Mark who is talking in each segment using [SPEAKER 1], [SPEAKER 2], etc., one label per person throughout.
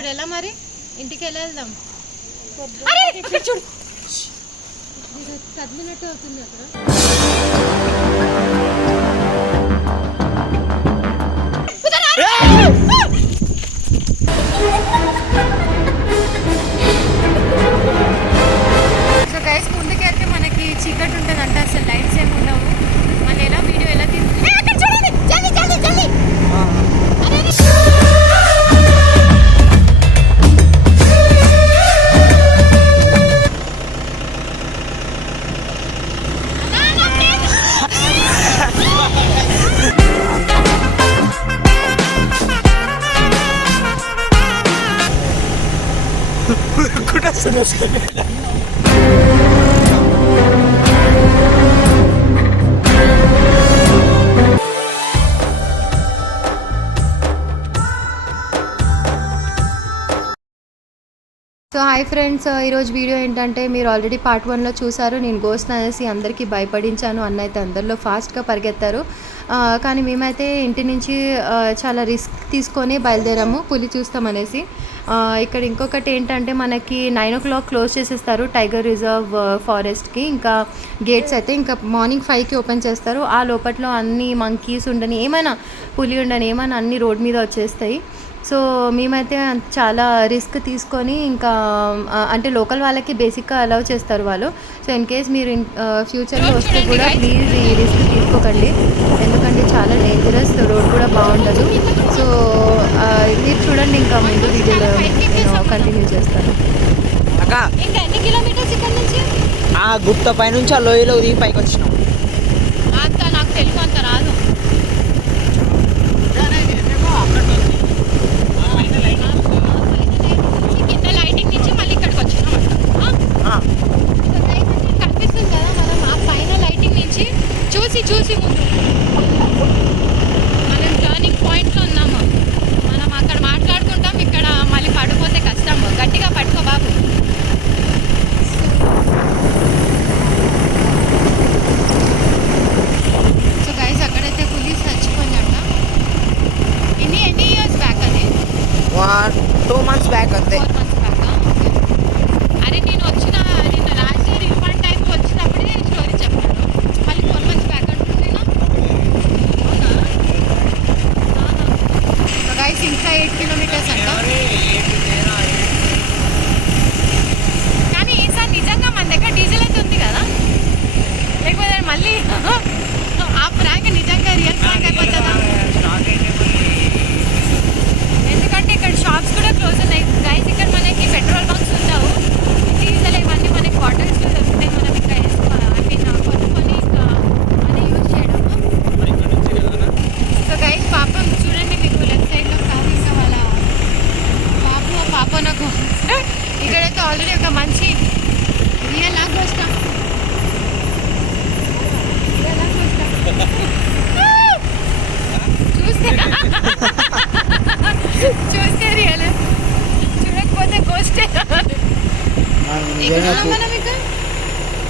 [SPEAKER 1] ఇప్పుడు ఎలా మరి ఇంటికి ఎలా వెళ్దాం కదిలినట్టు అవుతుంది అక్కడ. సో హాయ్ ఫ్రెండ్స్ ఈరోజు వీడియో ఏంటంటే మీరు ఆల్రెడీ పార్ట్ వన్లో చూసారు నేను గోస్ట్ అనేసి అందరికీ భయపడించాను. అన్న అయితే అందరిలో ఫాస్ట్గా పరిగెత్తారు. కానీ మేమైతే ఇంటి నుంచి చాలా రిస్క్ తీసుకొని బయలుదేరాము పులి చూస్తామనేసి ఇక్కడ ఇంకొకటి ఏంటంటే మనకి నైన్ ఓ క్లాక్ క్లోజ్ చేసేస్తారు టైగర్ రిజర్వ్ ఫారెస్ట్కి ఇంకా గేట్స్ అయితే ఇంకా మార్నింగ్ ఫైవ్కి ఓపెన్ చేస్తారు. ఆ లోపట్లో అన్ని మంకీస్ ఉండని ఏమైనా పులి ఉండని ఏమైనా అన్ని రోడ్ మీద వచ్చేస్తాయి. సో మేమైతే చాలా రిస్క్ తీసుకొని ఇంకా అంటే లోకల్ వాళ్ళకి బేసిక్గా అలౌ చేస్తారు వాళ్ళు. సో ఇన్ కేస్ మీరు ఫ్యూచర్లో వస్తే కూడా ప్లీజ్ ఈ రిస్క్ తీసుకోకండి. ఎందుకంటే చాలా డేంజరస్ రోడ్ కూడా బాగుండదు. సో మీరు చూడండి ఇంకా ముందు వీడియోలో నేను కంటిన్యూ చేస్తాను.
[SPEAKER 2] అక్క.
[SPEAKER 1] ఇంకా ఎన్ని కిలోమీటర్స్ ఇక్కడ నుంచి?
[SPEAKER 2] గుప్త ఆ లోయలో దిగి పైకి వచ్చినాం
[SPEAKER 1] అంత నాకు తెలుగు అంత రాదు.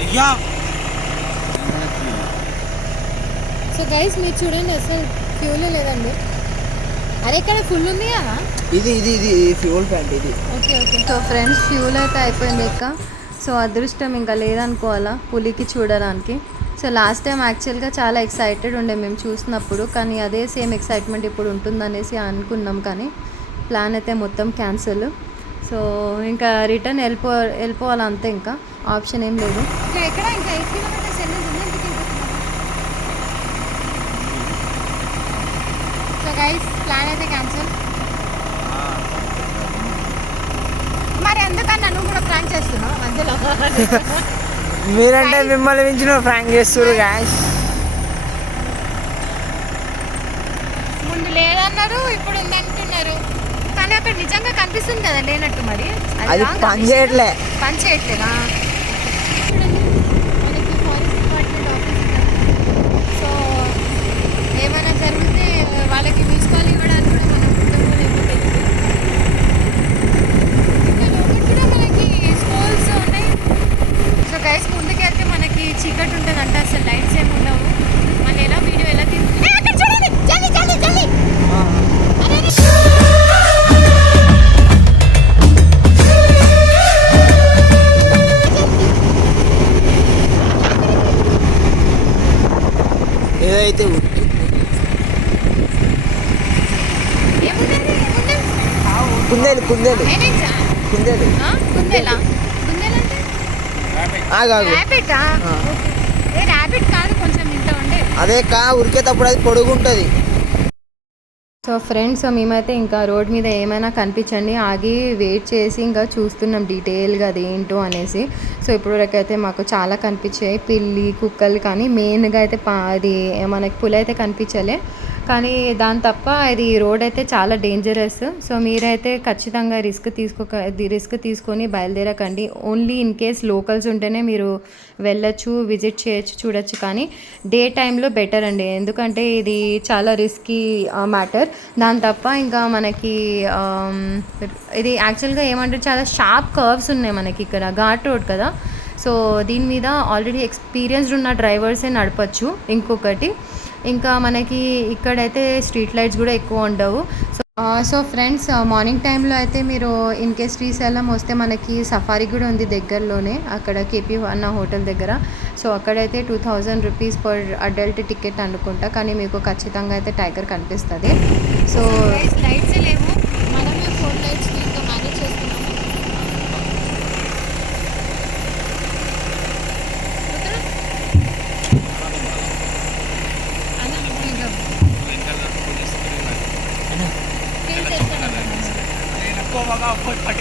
[SPEAKER 2] అయ్యా!
[SPEAKER 1] సో గైస్ మీరు చూడండి అసలు ఫ్యూల్ లేదండి. అరే ఇక్కడ ఫుల్ ఉంది కదా
[SPEAKER 2] ఇది ఇది ఇది ఫ్యూల్ ప్యాంట్ ఇది.
[SPEAKER 1] Okay okay. So friends fuel అయితే అయిపోయింది ఇక. సో అదృష్టం ఇంకా లేదనుకోవాలా పులికి చూడడానికి. సో లాస్ట్ టైం యాక్చువల్గా చాలా ఎక్సైటెడ్ ఉండే మేము చూసినప్పుడు కానీ అదే సేమ్ ఎక్సైట్మెంట్ ఇప్పుడు ఉంటుందనేసి అనుకున్నాం కానీ ప్లాన్ అయితే మొత్తం క్యాన్సిల్ సో ఇంకా రిటర్న్ వెళ్ళిపో వెళ్ళిపోవాలి అంతే ఇంకా. ఆప్షన్ ఏం లేదు. ఎక్కడ? ఇంకా eight kilometres so guys plan అయితే క్యాన్సిల్ మరి ఎందుకన్నా నువ్వు కూడా ప్లాన్ చేస్తున్నావు మధ్యలో?
[SPEAKER 2] మీరంటే మిమ్మల్ని మించిన ఫ్రాంక్ చేస్తారు గాయస్
[SPEAKER 1] ముందు లేదన్నారు ఇప్పుడు ఉందంటున్నారు. కానీ అక్కడ నిజంగా కనిపిస్తుంది కదా లేనట్టు మరి
[SPEAKER 2] అది
[SPEAKER 1] wrong
[SPEAKER 2] పని కుందేలు.
[SPEAKER 3] ఏ కాదు కొంచెం ఇంత ఉండే.
[SPEAKER 2] అదే కా ఉరికేటప్పుడు అది పొడుగుంటుంది.
[SPEAKER 3] సో ఫ్రెండ్స్ మేమైతే ఇంకా రోడ్ మీద ఏమైనా కనిపించండి ఆగి వెయిట్ చేసి ఇంకా చూస్తున్నాం డీటెయిల్గా అది ఏంటో అనేసి. సో ఇప్పటివరకు అయితే మాకు చాలా కనిపించాయి పిల్లి కుక్కలు కానీ మెయిన్గా అయితే పా అది మనకి పులి అయితే కనిపించలే. కానీ దాని తప్ప ఇది రోడ్ అయితే చాలా డేంజరస్ సో మీరైతే ఖచ్చితంగా రిస్క్ తీసుకోక రిస్క్ తీసుకొని బయలుదేరకండి. ఓన్లీ ఇన్ కేస్ లోకల్స్ ఉంటేనే మీరు వెళ్ళొచ్చు విజిట్ చేయొచ్చు చూడొచ్చు. కానీ డే టైంలో బెటర్ అండి. ఎందుకంటే ఇది చాలా రిస్కీ మ్యాటర్ దాని తప్ప ఇంకా మనకి ఇది యాక్చువల్గా ఏమంటారు చాలా షార్ప్ కర్వ్స్ ఉన్నాయి మనకి ఇక్కడ. ఘాట్ రోడ్ కదా. సో దీని మీద ఆల్రెడీ ఎక్స్పీరియన్స్డ్ ఉన్న డ్రైవర్సే నడపచ్చు. ఇంకొకటి ఇంకా మనకి ఇక్కడైతే స్ట్రీట్ లైట్స్ కూడా ఎక్కువ ఉండవు. సో సో ఫ్రెండ్స్ మార్నింగ్ టైంలో అయితే మీరు ఇన్ కేస్ శ్రీశైలం వస్తే మనకి సఫారీ కూడా ఉంది దగ్గరలోనే అక్కడ కేపీ అన్న హోటల్ దగ్గర. సో అక్కడైతే two thousand rupees per adult ticket అనుకుంటా కానీ మీకు ఖచ్చితంగా అయితే టైగర్ కనిపిస్తుంది. సో
[SPEAKER 1] లైట్స్ లేవు. మనమే ఫోర్ లైట్స్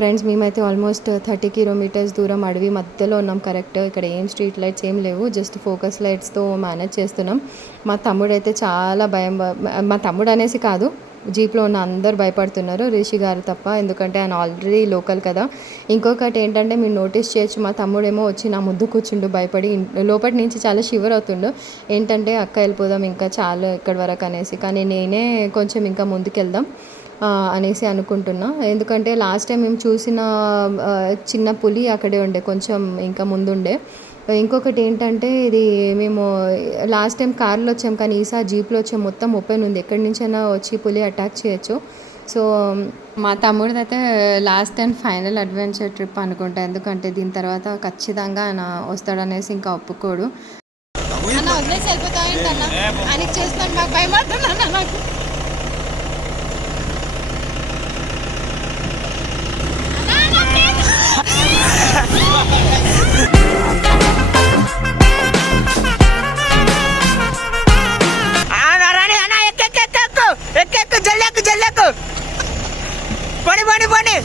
[SPEAKER 3] ఫ్రెండ్స్ మేమైతే ఆల్మోస్ట్ థర్టీ కిలోమీటర్స్ దూరం అడవి మధ్యలో ఉన్నాం కరెక్ట్. ఇక్కడ ఏం స్ట్రీట్ లైట్స్ ఏం లేవు జస్ట్ ఫోకస్ లైట్స్తో మేనేజ్ చేస్తున్నాం. మా తమ్ముడు అయితే చాలా భయం మా తమ్ముడు అనేసి కాదు జీప్లో ఉన్న అందరు భయపడుతున్నారు రిషి గారు తప్ప ఎందుకంటే ఆయన ఆల్రెడీ లోకల్ కదా. ఇంకొకటి ఏంటంటే మీరు నోటీస్ చేయొచ్చు మా తమ్ముడేమో వచ్చి నా ముద్దు కూర్చుండు భయపడి లోపటి నుంచి చాలా షివర్ అవుతుండు. ఏంటంటే అక్క వెళ్ళిపోదాం ఇంకా చాలా ఇక్కడి వరకు అనేసి. కానీ నేనే కొంచెం ఇంకా ముందుకెళ్దాం. అనేసి అనుకుంటున్నా. ఎందుకంటే లాస్ట్ టైం మేము చూసిన చిన్న పులి అక్కడే ఉండే కొంచెం ఇంకా ముందుండే. ఇంకొకటి ఏంటంటే ఇది మేము లాస్ట్ టైం కార్లో వచ్చాం కానీ ఈసారి జీప్లో వచ్చాం మొత్తం ఓపెన్ ఉంది. ఎక్కడి నుంచైనా వచ్చి పులి అటాక్ చేయొచ్చు. సో మా తమ్ముడిది అయితే last and final adventure trip అనుకుంటా. ఎందుకంటే దీని తర్వాత ఖచ్చితంగా ఆయన వస్తాడనేసి ఇంకా ఒప్పుకోడు.
[SPEAKER 1] అన్న వదిలేసి వెళ్ళిపోతావు ఏంటన్న అని చేస్తున్నాను మాకు భయపడుతున్నా నాకు.
[SPEAKER 2] ఎక్కెక్కు జల్లెక్కు జల్లెక్కు పని పని పని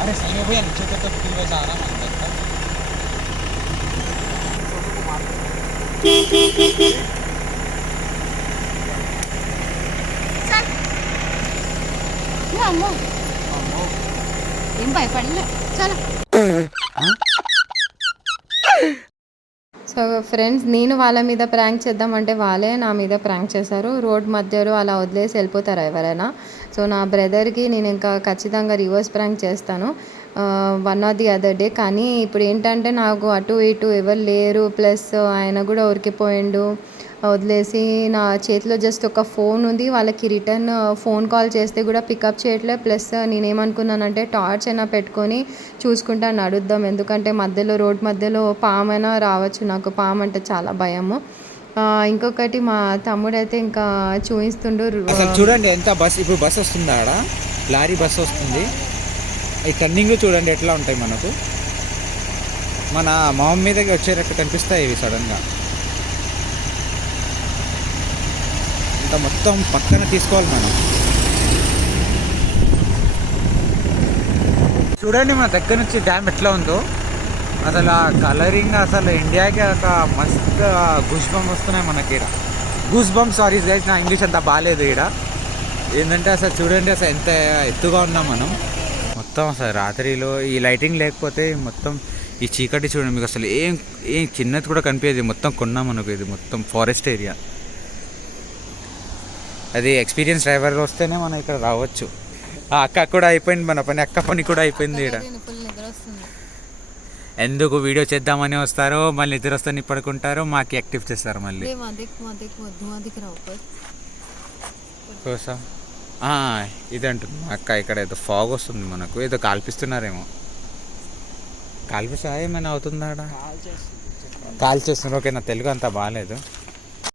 [SPEAKER 4] अरे सही में भैया नीचे तक तो फिर वैसे आ रहा है अंदर तक
[SPEAKER 1] അമ്മോ എമ്പഴപ്പണില്ല ചല Uh,
[SPEAKER 3] సో ఫ్రెండ్స్ నేను వాళ్ళ మీద ప్రాంక్ చేద్దామంటే వాళ్ళే నా మీద ప్రాంక్ చేశారు. రోడ్ మధ్యలో అలా వదిలేసి వెళ్ళిపోతారు ఎవరైనా? సో నా బ్రదర్కి నేను ఇంకా ఖచ్చితంగా రివర్స్ ప్రాంక్ చేస్తాను. One of the other day కానీ ఇప్పుడు ఏంటంటే నాకు అటు ఇటు ఎవరు లేరు. ప్లస్ ఆయన కూడా ఉరికిపోయిండు. వదిలేసి నా చేతిలో జస్ట్ ఒక ఫోన్ ఉంది. వాళ్ళకి రిటర్న్ ఫోన్ కాల్ చేస్తే కూడా పికప్ చేయట్లేదు ప్లస్ నేనేమనుకున్నానంటే టార్చ్ అయినా పెట్టుకొని చూసుకుంటా నడుద్దాం. ఎందుకంటే మధ్యలో రోడ్ మధ్యలో పామైనా రావచ్చు. నాకు పాము అంటే చాలా భయము. ఇంకొకటి మా తమ్ముడైతే ఇంకా చూపిస్తుండు
[SPEAKER 4] చూడండి ఎంత బస్ ఇప్పుడు బస్ వస్తుంది ఆడ? లారీ బస్ వస్తుంది. ఈ టర్నింగ్ చూడండి ఎట్లా ఉంటాయి మనకు. మన మొహం మీదకి వచ్చేటట్టు కనిపిస్తాయి ఇవి సడన్గా అంత మొత్తం పక్కన తీసుకోవాలి మనం. చూడండి మన దగ్గర నుంచి డ్యామ్ ఎట్లా ఉందో. అసలు ఆ కలరింగ్ అసలు ఇండియాకి ఒక మస్త్ గుస్ బంప్స్ వస్తున్నాయి మనకి ఇక్కడ గూస్ బంప్ సారీస్ గైస్ నా ఇంగ్లీష్ అంత బాగాలేదు ఇక్కడ ఏంటంటే అసలు చూడండి అసలు ఎంత ఎత్తుగా ఉన్నాం మనం. మొత్తం అసలు రాత్రిలో ఈ లైటింగ్ లేకపోతే మొత్తం ఈ చీకటి చూడండి మీకు అసలు ఏం ఏం చిన్నది కూడా కనిపించేది. మొత్తం కొన్నాం మనకు ఇది మొత్తం ఫారెస్ట్ ఏరియా అది ఎక్స్పీరియన్స్ డ్రైవర్ వస్తేనే మనం ఇక్కడ రావచ్చు. ఆ అక్క కూడా అయిపోయింది మన పని అక్క పని కూడా అయిపోయింది ఇక్కడ ఎందుకు వీడియో చేద్దామని వస్తారో మళ్ళీ నిద్ర వస్తే పడుకుంటారో మాకు యాక్టివ్ చేస్తారు మళ్ళీ. కోసం ఇది అంటుంది మా అక్క ఇక్కడ ఏదో ఫాగ్ వస్తుంది మనకు ఏదో కాల్పిస్తున్నారేమో. కాల్పిస్తా ఏమైనా అవుతుందా ఆడ? కాల్ చేస్తున్నారు ఓకే నా తెలుగు అంత బాగాలేదు